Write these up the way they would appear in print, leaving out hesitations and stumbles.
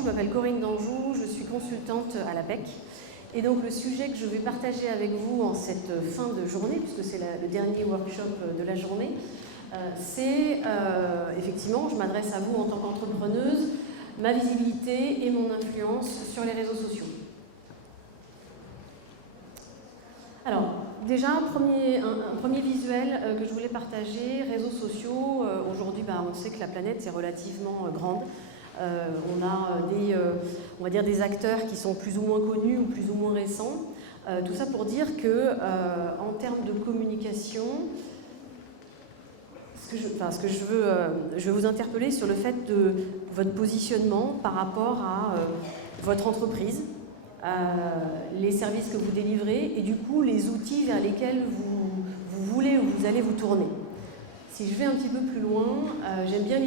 je m'appelle Corinne Danjou, je suis consultante à l'APEC. Et donc le sujet que je vais partager avec vous en cette fin de journée, puisque c'est le dernier workshop de la journée, c'est effectivement, je m'adresse à vous en tant qu'entrepreneuse, ma visibilité et mon influence sur les réseaux sociaux. Alors, déjà, un premier visuel que je voulais partager, réseaux sociaux. Aujourd'hui, on sait que la planète est relativement grande. On a on va dire des acteurs qui sont plus ou moins connus ou plus ou moins récents. Tout ça pour dire que, en termes de communication, je veux vous interpeller sur le fait de votre positionnement par rapport à votre entreprise, les services que vous délivrez et du coup les outils vers lesquels vous voulez ou vous allez vous tourner. Si je vais un petit peu plus loin, j'aime bien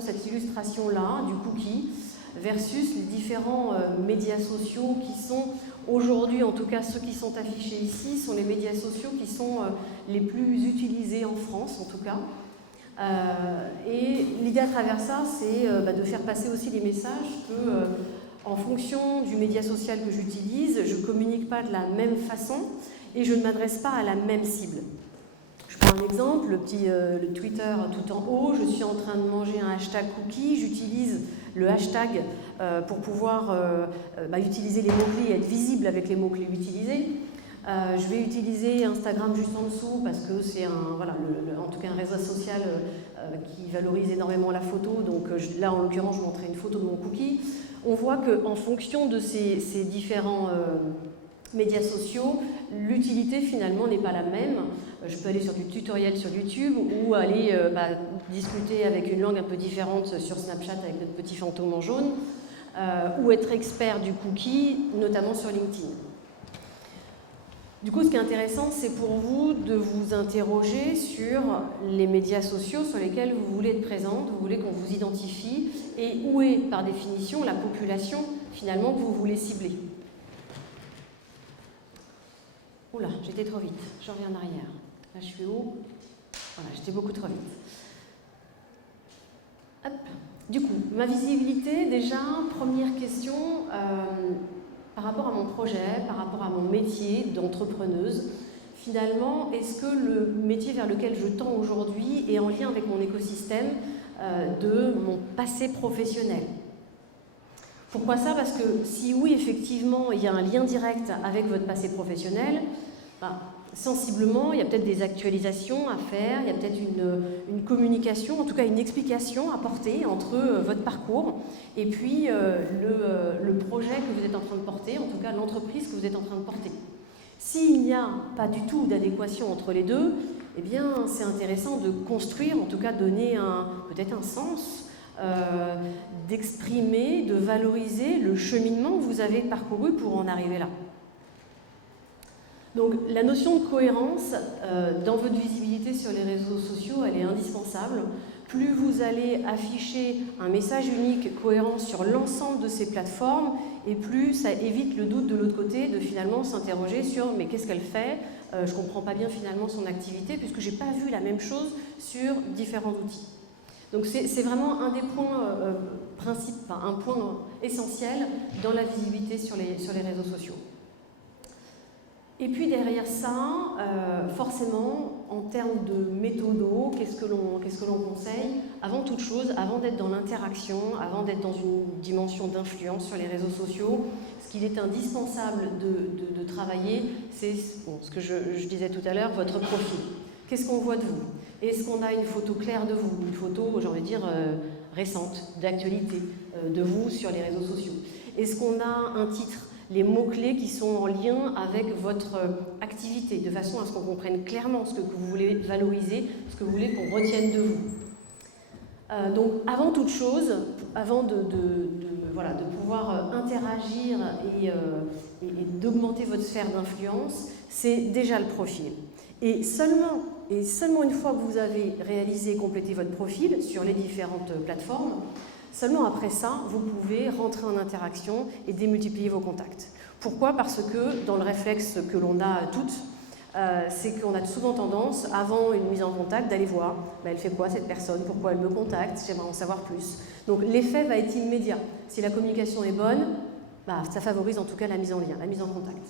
cette illustration-là du cookie versus les différents médias sociaux qui sont aujourd'hui, en tout cas ceux qui sont affichés ici, sont les médias sociaux qui sont les plus utilisés en France en tout cas. Et l'idée à travers ça, c'est de faire passer aussi les messages que en fonction du média social que j'utilise, je ne communique pas de la même façon et je ne m'adresse pas à la même cible. Je prends un exemple, le Twitter tout en haut, je suis en train de manger un hashtag cookie, j'utilise le hashtag pour pouvoir utiliser les mots-clés et être visible avec les mots-clés utilisés. Je vais utiliser Instagram juste en dessous parce que c'est en tout cas un réseau social qui valorise énormément la photo. Donc là, en l'occurrence, je montrais une photo de mon cookie. On voit qu'en fonction de ces différents médias sociaux, l'utilité finalement n'est pas la même. Je peux aller sur du tutoriel sur YouTube ou aller discuter avec une langue un peu différente sur Snapchat avec notre petit fantôme en jaune, ou être expert du cookie, notamment sur LinkedIn. Du coup, ce qui est intéressant, c'est pour vous de vous interroger sur les médias sociaux sur lesquels vous voulez être présente, vous voulez qu'on vous identifie, et où est, par définition, la population, finalement, que vous voulez cibler. Oula, j'étais trop vite, je reviens en arrière. Là, je suis où? Voilà, j'étais beaucoup trop vite. Hop. Du coup, ma visibilité, déjà, première question... par rapport à mon projet, par rapport à mon métier d'entrepreneuse, finalement, est-ce que le métier vers lequel je tends aujourd'hui est en lien avec mon écosystème de mon passé professionnel? Pourquoi ça? Parce que si oui, effectivement, il y a un lien direct avec votre passé professionnel, sensiblement, il y a peut-être des actualisations à faire, il y a peut-être une communication, en tout cas une explication à porter entre votre parcours et puis le projet que vous êtes en train de porter, en tout cas l'entreprise que vous êtes en train de porter. S'il n'y a pas du tout d'adéquation entre les deux, eh bien c'est intéressant de construire, en tout cas donner peut-être un sens, d'exprimer, de valoriser le cheminement que vous avez parcouru pour en arriver là. Donc la notion de cohérence dans votre visibilité sur les réseaux sociaux, elle est indispensable. Plus vous allez afficher un message unique cohérent sur l'ensemble de ces plateformes, et plus ça évite le doute de l'autre côté de finalement s'interroger sur mais qu'est-ce qu'elle fait, je ne comprends pas bien finalement son activité puisque je n'ai pas vu la même chose sur différents outils. Donc c'est vraiment un des points un point essentiel dans la visibilité sur les réseaux sociaux. Et puis derrière ça, forcément, en termes de méthodo, qu'est-ce que l'on conseille? Avant toute chose, avant d'être dans l'interaction, avant d'être dans une dimension d'influence sur les réseaux sociaux, ce qu'il est indispensable de travailler, c'est ce que je disais tout à l'heure, votre profil. Qu'est-ce qu'on voit de vous? Est-ce qu'on a une photo claire de vous? Une photo, j'ai envie de dire, récente, d'actualité, de vous sur les réseaux sociaux? Est-ce qu'on a un titre? Les mots-clés qui sont en lien avec votre activité, de façon à ce qu'on comprenne clairement ce que vous voulez valoriser, ce que vous voulez qu'on retienne de vous. Donc, avant toute chose, avant de pouvoir interagir et d'augmenter votre sphère d'influence, c'est déjà le profil. Et seulement une fois que vous avez réalisé et complété votre profil sur les différentes plateformes, seulement après ça, vous pouvez rentrer en interaction et démultiplier vos contacts. Pourquoi? Parce que dans le réflexe que l'on a toutes, c'est qu'on a souvent tendance, avant une mise en contact, d'aller voir elle fait quoi cette personne, pourquoi elle me contacte, j'aimerais en savoir plus. Donc l'effet va être immédiat. Si la communication est bonne, ça favorise en tout cas la mise en lien, la mise en contact.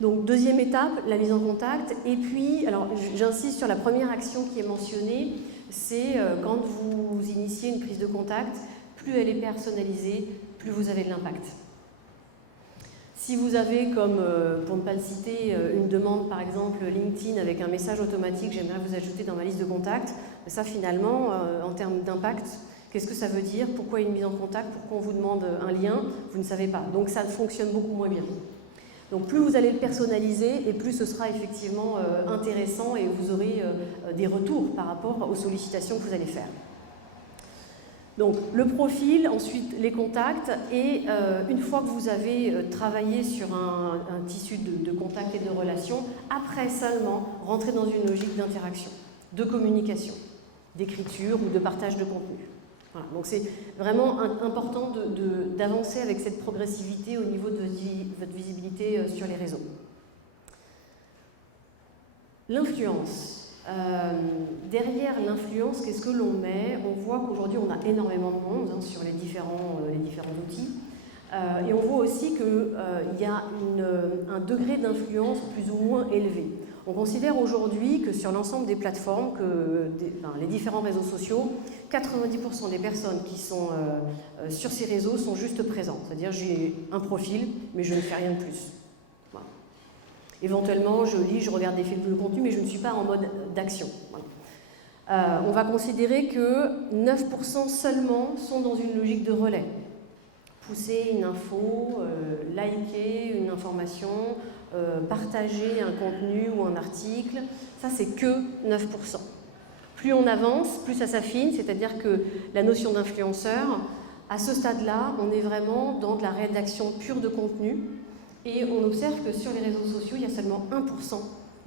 Donc deuxième étape, la mise en contact. Et puis, alors j'insiste sur la première action qui est mentionnée, c'est quand vous initiez une prise de contact, plus elle est personnalisée, plus vous avez de l'impact. Si vous avez, comme, pour ne pas le citer, une demande par exemple LinkedIn avec un message automatique, j'aimerais vous ajouter dans ma liste de contacts, ça finalement, en termes d'impact, qu'est-ce que ça veut dire? Pourquoi une mise en contact? Pourquoi on vous demande un lien? Vous ne savez pas. Donc ça fonctionne beaucoup moins bien. Donc plus vous allez le personnaliser et plus ce sera effectivement intéressant et vous aurez des retours par rapport aux sollicitations que vous allez faire. Donc le profil, ensuite les contacts et une fois que vous avez travaillé sur un tissu de contacts et de relations, après seulement rentrer dans une logique d'interaction, de communication, d'écriture ou de partage de contenu. Voilà. Donc c'est vraiment important d'avancer avec cette progressivité au niveau de votre visibilité sur les réseaux. L'influence. Derrière l'influence, qu'est-ce que l'on met? On voit qu'aujourd'hui on a énormément de monde sur les différents outils et on voit aussi qu'il y a un degré d'influence plus ou moins élevé. On considère aujourd'hui que sur l'ensemble des plateformes, les différents réseaux sociaux, 90% des personnes qui sont sur ces réseaux sont juste présentes. C'est-à-dire j'ai un profil, mais je ne fais rien de plus. Voilà. Éventuellement, je lis, je regarde des films de contenu, mais je ne suis pas en mode d'action. Voilà. On va considérer que 9% seulement sont dans une logique de relais. Pousser une info, liker une information, partager un contenu ou un article, ça c'est que 9%. Plus on avance, plus ça s'affine, c'est-à-dire que la notion d'influenceur, à ce stade-là, on est vraiment dans de la rédaction pure de contenu et on observe que sur les réseaux sociaux, il y a seulement 1%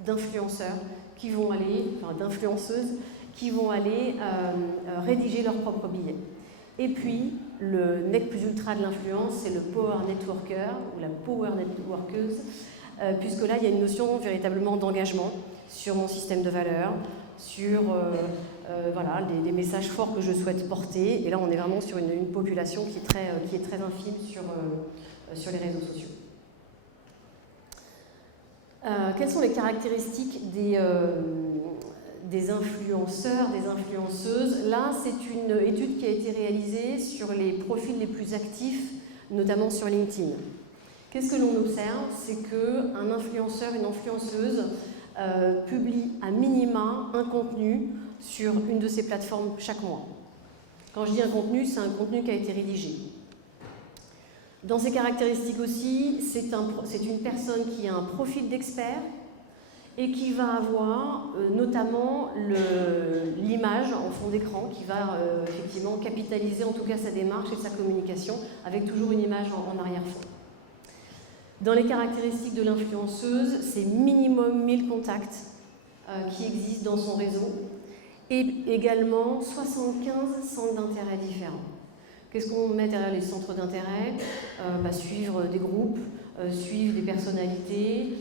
d'influenceurs qui vont aller, d'influenceuses, qui vont aller rédiger leurs propres billets. Et puis, le nec plus ultra de l'influence, c'est le power networker ou la power networkeuse, puisque là, il y a une notion véritablement d'engagement sur mon système de valeurs, sur des messages forts que je souhaite porter. Et là, on est vraiment sur une population qui est très infime sur les réseaux sociaux. Quelles sont les caractéristiques des influenceurs, des influenceuses? Là, c'est une étude qui a été réalisée sur les profils les plus actifs, notamment sur LinkedIn. Qu'est-ce que l'on observe? C'est qu'un influenceur, une influenceuse publie à minima un contenu sur une de ces plateformes chaque mois. Quand je dis un contenu, c'est un contenu qui a été rédigé. Dans ses caractéristiques aussi, c'est une personne qui a un profil d'expert et qui va avoir notamment l'image en fond d'écran, qui va effectivement capitaliser en tout cas sa démarche et sa communication, avec toujours une image en arrière-fond. Dans les caractéristiques de l'influenceuse, c'est minimum 1000 contacts qui existent dans son réseau et également 75 centres d'intérêt différents. Qu'est-ce qu'on met derrière les centres d'intérêt? Suivre des groupes, suivre des personnalités,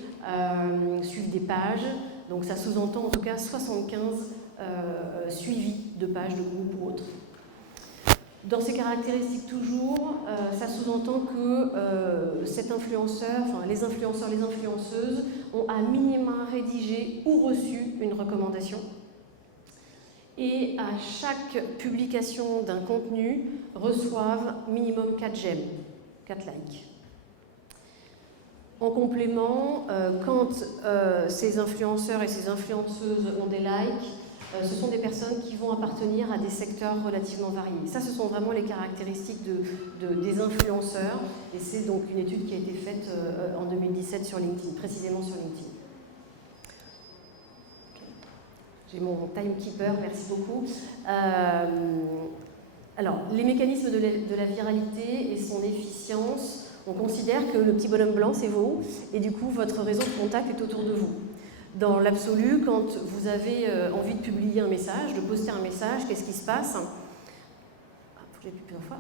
suivre des pages. Donc ça sous-entend en tout cas 75 suivis de pages, de groupes ou autres. Dans ces caractéristiques toujours, ça sous-entend que cet influenceur, les influenceurs, les influenceuses ont à minima rédigé ou reçu une recommandation. Et à chaque publication d'un contenu, reçoivent minimum 4 j'aime, 4 likes. En complément, quand ces influenceurs et ces influenceuses ont des likes, ce sont des personnes qui vont appartenir à des secteurs relativement variés. Ça, ce sont vraiment les caractéristiques des influenceurs, et c'est donc une étude qui a été faite en 2017 sur LinkedIn, précisément sur LinkedIn. J'ai mon timekeeper, merci beaucoup. Alors, les mécanismes de la viralité et son efficience, on considère que le petit bonhomme blanc, c'est vous, et du coup, votre réseau de contact est autour de vous. Dans l'absolu, quand vous avez envie de publier un message, de poster un message, qu'est-ce qui se passe? Faut que j'appuie plusieurs fois.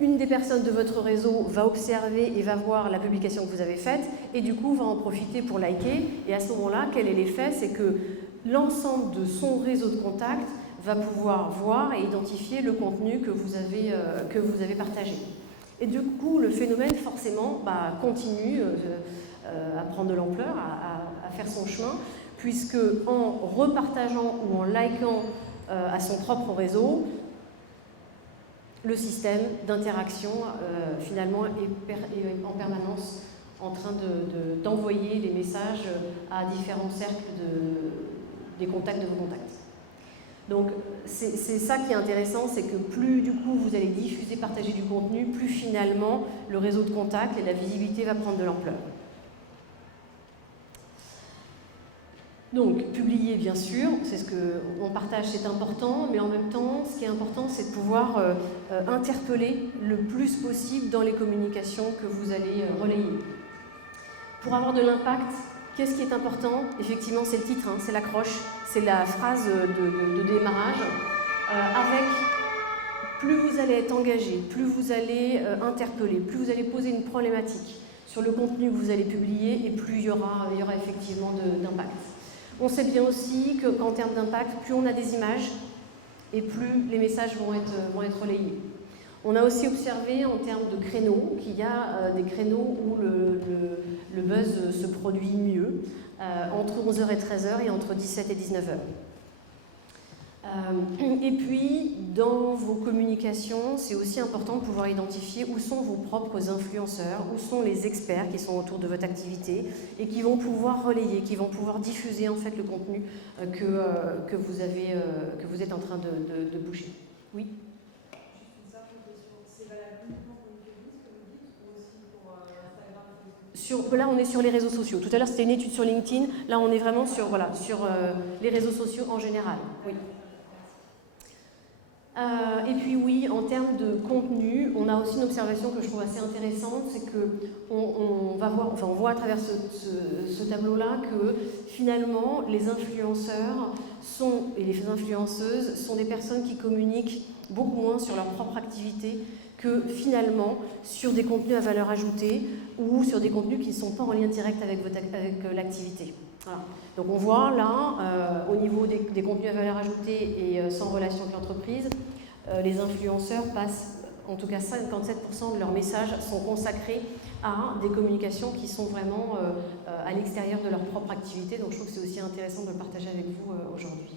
Une des personnes de votre réseau va observer et va voir la publication que vous avez faite et du coup va en profiter pour liker. Et à ce moment-là, quel est l'effet? C'est que l'ensemble de son réseau de contacts va pouvoir voir et identifier le contenu que vous avez partagé. Et du coup, le phénomène, forcément, continue à prendre de l'ampleur, à faire son chemin, puisque en repartageant ou en likant à son propre réseau, le système d'interaction, finalement, est en permanence en train d'envoyer les messages à différents cercles des contacts de vos contacts. Donc, c'est ça qui est intéressant, c'est que plus, du coup, vous allez diffuser, partager du contenu, plus finalement, le réseau de contacts et la visibilité va prendre de l'ampleur. Donc, publier, bien sûr, c'est ce qu'on partage, c'est important, mais en même temps, ce qui est important, c'est de pouvoir interpeller le plus possible dans les communications que vous allez relayer. Pour avoir de l'impact, qu'est-ce qui est important? Effectivement, c'est le titre, hein, c'est l'accroche, c'est la phrase de démarrage. Avec plus vous allez être engagé, plus vous allez interpeller, plus vous allez poser une problématique sur le contenu que vous allez publier, et plus il y aura effectivement d'impact. On sait bien aussi qu'en termes d'impact, plus on a des images et plus les messages vont être relayés. On a aussi observé en termes de créneaux qu'il y a des créneaux où le buzz se produit mieux, entre 11h et 13h et entre 17 et 19h. Et puis, dans vos communications, c'est aussi important de pouvoir identifier où sont vos propres influenceurs, où sont les experts qui sont autour de votre activité et qui vont pouvoir relayer, qui vont pouvoir diffuser en fait le contenu que vous êtes en train de bouger. Oui. Là, on est sur les réseaux sociaux. Tout à l'heure, c'était une étude sur LinkedIn. Là, on est vraiment sur les réseaux sociaux en général. Oui. Et puis oui, en termes de contenu, on a aussi une observation que je trouve assez intéressante, c'est qu'on voit à travers ce tableau-là que finalement, les influenceurs et les influenceuses sont des personnes qui communiquent beaucoup moins sur leur propre activité que finalement sur des contenus à valeur ajoutée ou sur des contenus qui ne sont pas en lien direct avec l'activité. Voilà. Donc on voit là, au niveau des contenus à valeur ajoutée et sans relation avec l'entreprise, les influenceurs passent, en tout cas 57% de leurs messages sont consacrés à des communications qui sont vraiment à l'extérieur de leur propre activité. Donc je trouve que c'est aussi intéressant de le partager avec vous aujourd'hui.